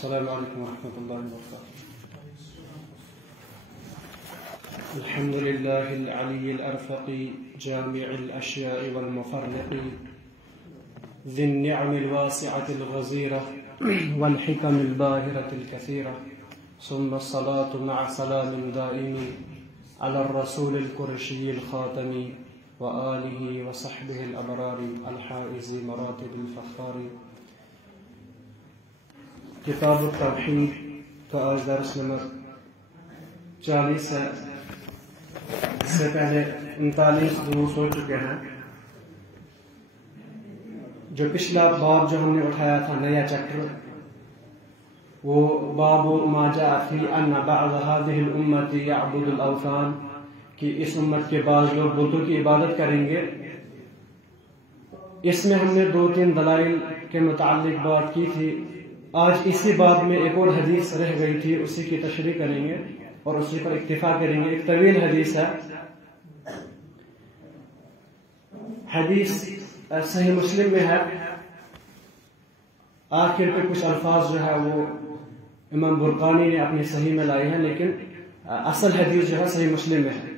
السلام عليكم ورحمة الله وبركاته. الحمد لله العلي الأرفق جامع الأشياء والمفرق ذي النعم الواسعة الغزيرة والحكم الباهرة الكثيرة، ثم الصلاة مع سلام دائم على الرسول القرشي الخاتم وآله وصحبه الأبرار الحائز مراتب الفخار. کتاب التوحید کا آج درس نمبر 40 ہے. اس سے پہلے 39 دروس ہو چکے ہیں. جو پچھلا باب جو ہم نے اٹھایا تھا، نیا چیپٹر، وہ باب ما جاء فی ان بعض هذه الامت یعبد الاوثان، کہ اس امت کے بعض لوگ بتوں کی عبادت کریں گے. اس میں ہم نے 2-3 دلائل کے متعلق بات کی تھی. آج اسی بات میں ایک اور حدیث رہ گئی تھی، اسی کی تشریح کریں گے اور اسی پر اکتفا کریں گے. ایک طویل حدیث ہے. حدیث صحیح مسلم میں ہے. آخر پہ کچھ الفاظ جو ہے وہ امام برقانی نے اپنی صحیح میں لائے ہیں، لیکن اصل حدیث جو ہے صحیح مسلم میں ہے.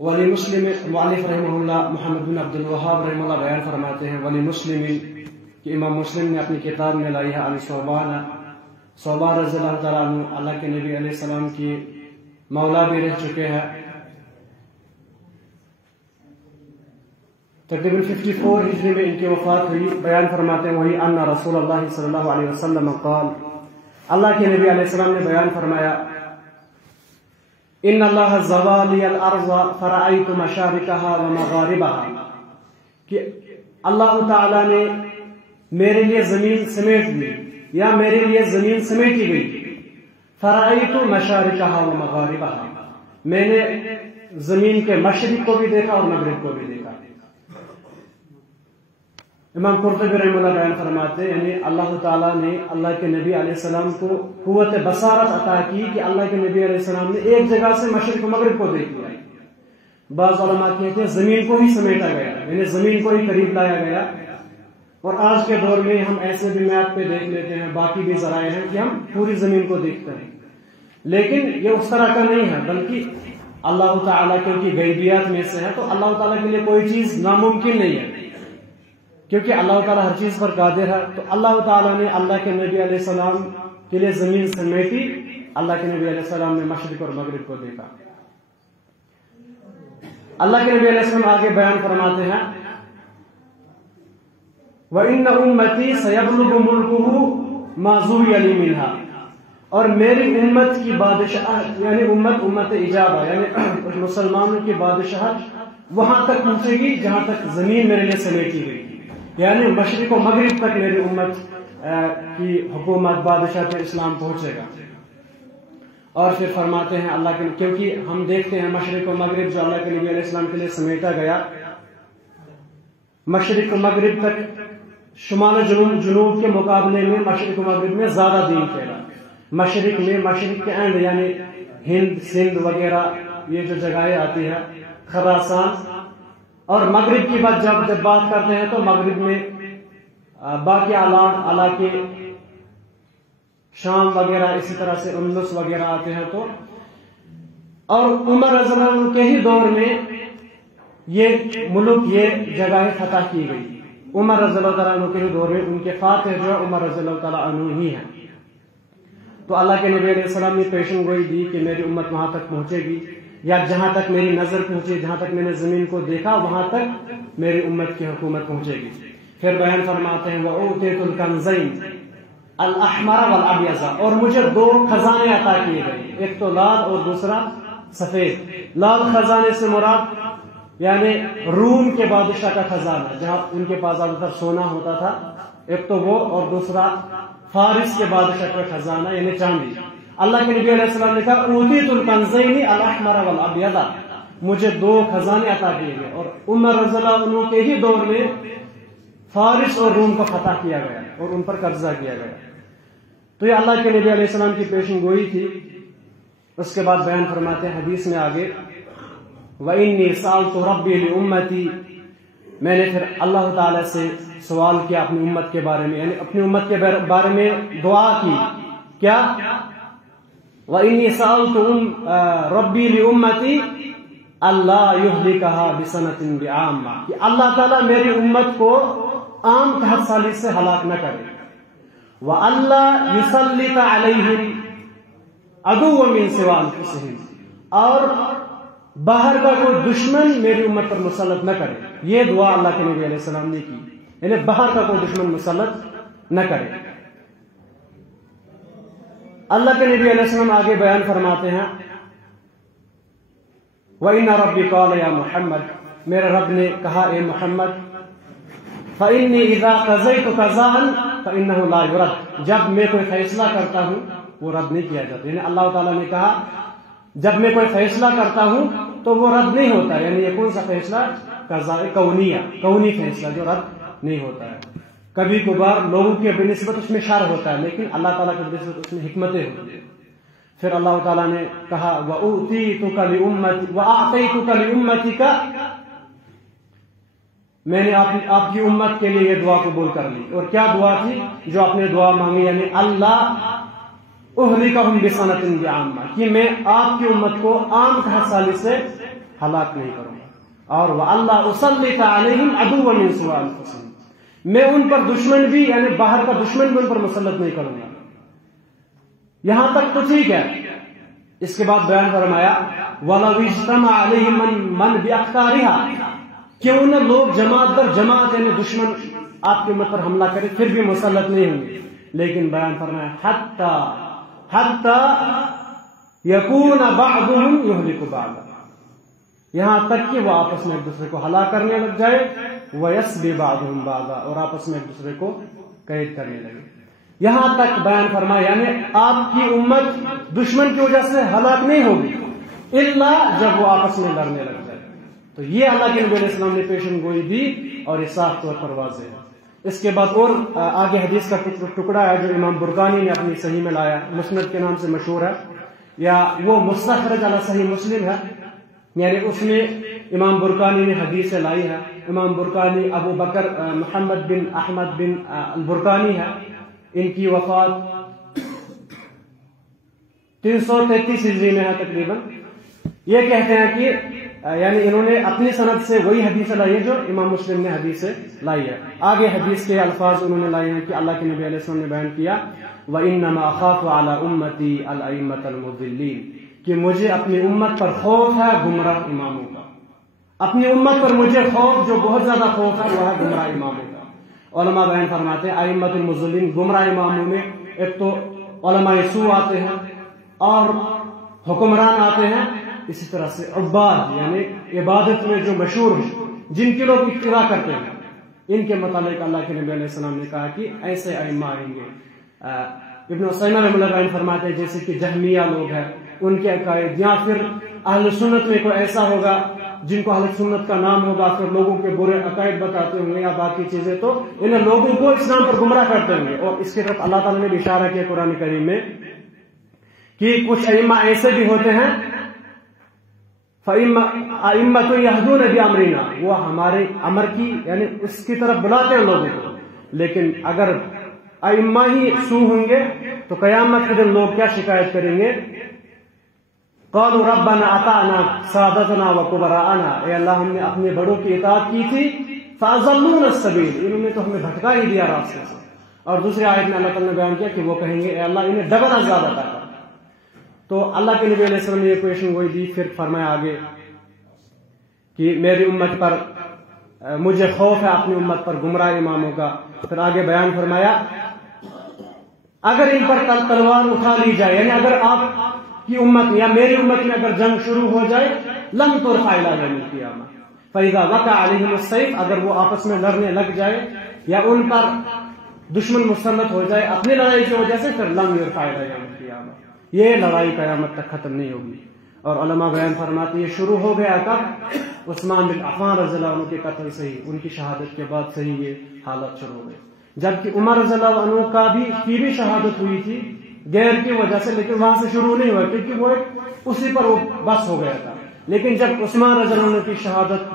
ولی مسلم مؤلف رحمہ اللہ محمد بن عبد الوہاب رحمہ اللہ بیان فرماتے ہیں، ولی مسلم کہ امام مسلم نے اپنی کتاب میں لائی ہے عن ثوبان رضی اللہ تعالیٰ عنہ، اللہ کے نبی علیہ السلام کی مولا بھی رہ چکے ہیں. تقریباً 54 ہجری میں ان کی وفات ہوئی. بیان فرماتے ہیں وہی ان رسول اللہ صلی اللہ علیہ وسلم قال، اللہ کے نبی علیہ السلام نے بیان فرمایا، ان اللہ زوالی الارض فرأیت مشارقها ومغاربها، کہ اللہ تعالی نے میرے لیے زمین سمیٹ دی یا میرے لیے زمین سمیٹی گئی. فرأیت مشارقها ومغاربها، میں نے زمین کے مشرق کو بھی دیکھا اور مغرب کو بھی دیکھا. امام قرطبی رحمہ اللہ بیان فرماتے ہیں، یعنی اللہ تعالیٰ نے اللہ کے نبی علیہ السلام کو قوت بصارت عطا کی کہ اللہ کے نبی علیہ السلام نے ایک جگہ سے مشرق و مغرب کو دیکھ لیا. بعض علماء کہتے ہیں زمین کو ہی سمیٹا گیا، یعنی زمین کو ہی قریب لایا گیا. اور آج کے دور میں ہم ایسے بھی میپ پہ دیکھ لیتے ہیں، باقی بھی ذرائع ہیں کہ ہم پوری زمین کو دیکھتے ہیں، لیکن یہ اس طرح کا نہیں ہے، بلکہ اللہ تعالیٰ کیونکہ غیبیات میں سے ہے تو اللہ تعالیٰ کے لیے کوئی چیز ناممکن نہیں ہے، کیونکہ اللہ تعالیٰ ہر چیز پر قادر ہے. تو اللہ تعالیٰ نے اللہ کے نبی علیہ السلام کے لیے زمین سمیٹی، اللہ کے نبی علیہ السلام نے مشرق اور مغرب کو دیکھا. اللہ کے نبی علیہ السلام آگے بیان فرماتے ہیں، وَإِنَّ أُمَّتِي سَيَبْلُغُ مُلْكُهُ مَا زُوِيَ لِي مِنْهَا، اور میری امت کی بادشاہت، یعنی امت اجابہ، یعنی مسلمانوں کی بادشاہت وہاں تک پہنچے گی جہاں تک زمین میرے لیے سمیٹی گئی، یعنی مشرق و مغرب تک میری امت کی حکومت بادشاہت اسلام پہنچے گا. اور پھر فرماتے ہیں اللہ کے، کیونکہ ہم دیکھتے ہیں مشرق و مغرب جو اللہ کے نبی علیہ السلام کے لیے سمیٹا گیا، مشرق و مغرب تک، شمال و جنوب کے مقابلے میں مشرق و مغرب میں زیادہ دین پھیلا. مشرق میں، مشرق کے اینڈ یعنی ہند، سندھ وغیرہ یہ جو جگہیں آتی ہے، خراسان، اور مغرب کی بات جب بات کرتے ہیں تو مغرب میں باقی علاقے شام وغیرہ، اسی طرح سے اندلس وغیرہ آتے ہیں. تو اور عمر رضی اللہ عنہ کے ہی دور میں یہ ملک، یہ جگہیں فتح کی گئی. عمر رضی اللہ تعالیٰ عنہ کے ہی دور میں ان کے فاتح جو ہے عمر رضی اللہ تعالیٰ عنہ ہی ہیں. تو اللہ کے نبی علیہ السلام نے پیشن گوئی دی کہ میری امت وہاں تک پہنچے گی، یا جہاں تک میری نظر پہنچی، جہاں تک میں نے زمین کو دیکھا وہاں تک میری امت کی حکومت پہنچے گی. پھر بیان فرماتے ہیں وَأُوتِيتُ الْكَنْزَيْنِ الْأَحْمَرَ وَالْأَبْيَضَ، اور مجھے 2 خزانے عطا کیے گئے، ایک تو لال اور دوسرا سفید. لال خزانے سے مراد یعنی روم کے بادشاہ کا خزانہ، جہاں ان کے پاس زیادہ تر سونا ہوتا تھا، ایک تو وہ، اور دوسرا فارس کے بادشاہ کا خزانہ یعنی چاندی. اللہ کے نبی علیہ السلام نے کہا اوتیت الکنزین الاحمر والابیض، مجھے 2 خزانے عطا کیے گئے. اور عمر رضی اللہ عنہ کے ہی دور میں فارس اور روم کو فتح کیا گیا اور ان پر قبضہ کیا گیا. تو یہ اللہ کے نبی علیہ السلام کی پیشن گوئی تھی. اس کے بعد بیان فرماتے ہیں حدیث میں آگے، وَإِنِّي سَأَلْتُ رَبِّي لِأُمَّتِي میں نے پھر اللہ تعالی سے سوال کیا اپنی امت کے بارے میں، یعنی اپنی امت کے بارے میں دعا کی، کیا وَإِنِّي سَأَلْتُ رَبِّي لِأُمَّتِي اللہ يُهْلِكَهَا بِسَنَةٍ بِعَامَّةٍ کہ اللہ تعالیٰ میری امت کو عام قحط سالی سے ہلاک نہ کرے، وَأَلَّا يُسَلِّطَ عَلَيْهِمْ عَدُوًّا مِّن سِوَىٰ أَنفُسِهِمْ اور باہر کا کوئی دشمن میری امت پر مسلط نہ کرے۔ یہ دعا اللہ کے نبی علیہ السلام نے کی، یعنی باہر کا کوئی دشمن مسلط نہ کرے۔ اللہ کے نبی علیہ السلام آگے بیان فرماتے ہیں وَإِنَّ رَبِّي قَالَ يَا مُحَمَّدْ میرے رب نے کہا اے محمد فَإِنِّي إِذَا قَضَيْتُ قَضَاءً فَإِنَّهُ لَا يُرَدُّ جب میں کوئی فیصلہ کرتا ہوں وہ رد نہیں کیا جاتا، یعنی اللہ تعالیٰ نے کہا جب میں کوئی فیصلہ کرتا ہوں تو وہ رد نہیں ہوتا، یعنی یہ کون سا فیصلہ؟ قضاء کونیہ، کونی فیصلہ جو رد نہیں ہوتا ہے۔ کبھی کبھار لوگوں کی بنسبت اس میں شر ہوتا ہے، لیکن اللہ تعالیٰ کی بنسبت اس میں حکمتیں ہوتی ہیں۔ پھر اللہ تعالیٰ نے کہا وَأُوتِيتُكَ لِأُمَّتِكَ وَأَعْطَيْتُكَ لِأُمَّتِكَ میں نے آپ کی امت کے لیے یہ دعا قبول کر لی۔ اور کیا دعا تھی جو آپ نے دعا مانگی؟ یعنی اللہ اہلکہم بسنۃ بعامہ کہ میں آپ کی امت کو عام قحط سالی سے ہلاک نہیں کروں گا، اور وَأَلَّا أُسَلِّطَ عَلَيْهِمْ عَدُوًّا مِّن سِوَىٰ أَنفُسِهِمْ میں ان پر دشمن بھی، یعنی باہر کا دشمن بھی ان پر مسلط نہیں کروں گا۔ یہاں تک تو ٹھیک ہے۔ اس کے بعد بیان فرمایا وَلَوْ اجْتَمَعَ عَلَيْهِمْ مَنْ بِأَقْطَارِهَا کیوں نہ لوگ جماعت در جماعت یعنی دشمن آپ کی امت پر حملہ کرے پھر بھی مسلط نہیں ہوں گے، لیکن بیان فرمایا حَتَّى يَكُونَ بَعْضُهُمْ يُهْلِكُ بَعْضًا یہاں تک کہ وہ آپس میں ایک دوسرے کو ہلاک کرنے لگ جائے، وَيَسْبِ بَعْضُهُمْ بَعْضًا اور آپس میں ایک دوسرے کو قید کرنے لگے۔ یہاں تک بیان فرمایا یعنی آپ کی امت دشمن کی وجہ سے ہلاک نہیں ہوگی الا جب وہ آپس میں لڑنے لگ جائے۔ تو یہ اللہ کے نبی علیہ السلام نے پیشن گوئی دی اور یہ صاف طور پر واضح ہے۔ اس کے بعد اور آگے حدیث کا ٹکڑا ہے جو امام برقانی نے اپنی صحیح میں لایا، مسند کے نام سے مشہور ہے، یا وہ مستخرج علی صحیح مسلم ہے، یعنی اس میں امام برقانی نے حدیث لائی ہے۔ امام برقانی ابو بکر محمد بن احمد بن البرقانی ہے، ان کی وفات 333 ہجری میں ہے تقریباً۔ یہ کہتے ہیں کہ یعنی انہوں نے اپنی سند سے وہی حدیث لائی ہے جو امام مسلم نے حدیث لائی ہے۔ آگے حدیث کے الفاظ انہوں نے لائے ہیں کہ اللہ کے نبی علیہ السلام نے بیان کیا وَإِنَّمَا أَخَافُ عَلَىٰ أُمَّتِي الْأَئِمَّةَ الْمُضِلِّينَ کہ مجھے اپنی امت پر خوف ہے گمراہ اماموں کا۔ اپنی امت پر مجھے خوف، جو بہت زیادہ خوف ہے وہ ہے گمراہ اماموں کا۔ علماء بیان فرماتے ہیں ائمۃ المضلین گمراہ اماموں میں ایک تو علماء سوء آتے ہیں اور حکمران آتے ہیں، اسی طرح سے عباد یعنی عبادت میں جو مشہور ہیں جن کی لوگ اتباع کرتے ہیں، ان کے متعلق اللہ کے نبی علیہ السلام نے کہا کہ ایسے ائمہ آئیں گے۔ ابن عثیمین رحمۃ اللہ علیہ فرماتے ہیں جیسے کہ جہمیہ لوگ ہیں ان کے عقائد، یا پھر اہل سنت میں کوئی ایسا ہوگا جن کو اہل سنت کا نام ہوگا، پھر لوگوں کے برے عقائد بتاتے ہوں گے یا باقی چیزیں، تو ان لوگوں کو اسلام پر گمراہ کرتے ہوں گے۔ اور اس کی طرف اللہ تعالیٰ نے بھی اشارہ کیا قرآن کریم میں کہ کچھ ائمہ ایسے بھی ہوتے ہیں فَإِمَّةٌ يَهْدُونَ بِأَمْرِنَا وہ ہمارے امر کی یعنی اس کی طرف بلاتے ہیں لوگوں کو، لیکن اگر ائمہ ہی سو ہوں گے تو قیامت کے دن لوگ کیا شکایت کریں گے؟ قالوا ربنا اطعنا سادتنا وكبراءنا اے اللہ ہم نے اپنے بڑوں کی اطاعت کی تھی فاضلونا السبیل انہوں نے تو ہمیں بھٹکا ہی دیا راستے سے۔ اور دوسری آیت میں اللہ تعالیٰ نے بیان کیا کہ وہ کہیں گے اے اللہ انہیں ڈبل عذاب عطا کر۔ تو اللہ کے نبی علیہ السلام نے یہ پیشن گوئی دی، پھر فرمایا آگے کہ میری امت پر مجھے خوف ہے اپنی امت پر گمراہ اماموں کا۔ پھر آگے بیان فرمایا اگر ان پر تلوار اٹھا لی جائے، یعنی اگر آپ کی امت یا میری امت میں اگر جنگ شروع ہو جائے لم ترفع الی یوم القیامہ فاذا وقع علیہم السیف اگر وہ آپس میں لڑنے لگ جائے یا ان پر دشمن مسلط ہو جائے اپنی لڑائی کی وجہ سے، پھر لم یرفع الی یوم القیامہ یہ لڑائی قیامت تک ختم نہیں ہوگی۔ اور علماء بیان فرماتے یہ شروع ہو گیا کب؟ عثمان بن عفان رضی اللہ عنہ کے قتل سے ہی، ان کی شہادت کے بعد سے ہی یہ حالت شروع ہو گئی، جبکہ عمر رضی اللہ عنہ کی بھی شہادت ہوئی تھی غیر کی وجہ سے، لیکن وہاں سے شروع نہیں ہوا کیونکہ وہ اسی پر وہ بس ہو گیا تھا۔ لیکن جب عثمان رضی اللہ عنہ کی شہادت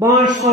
500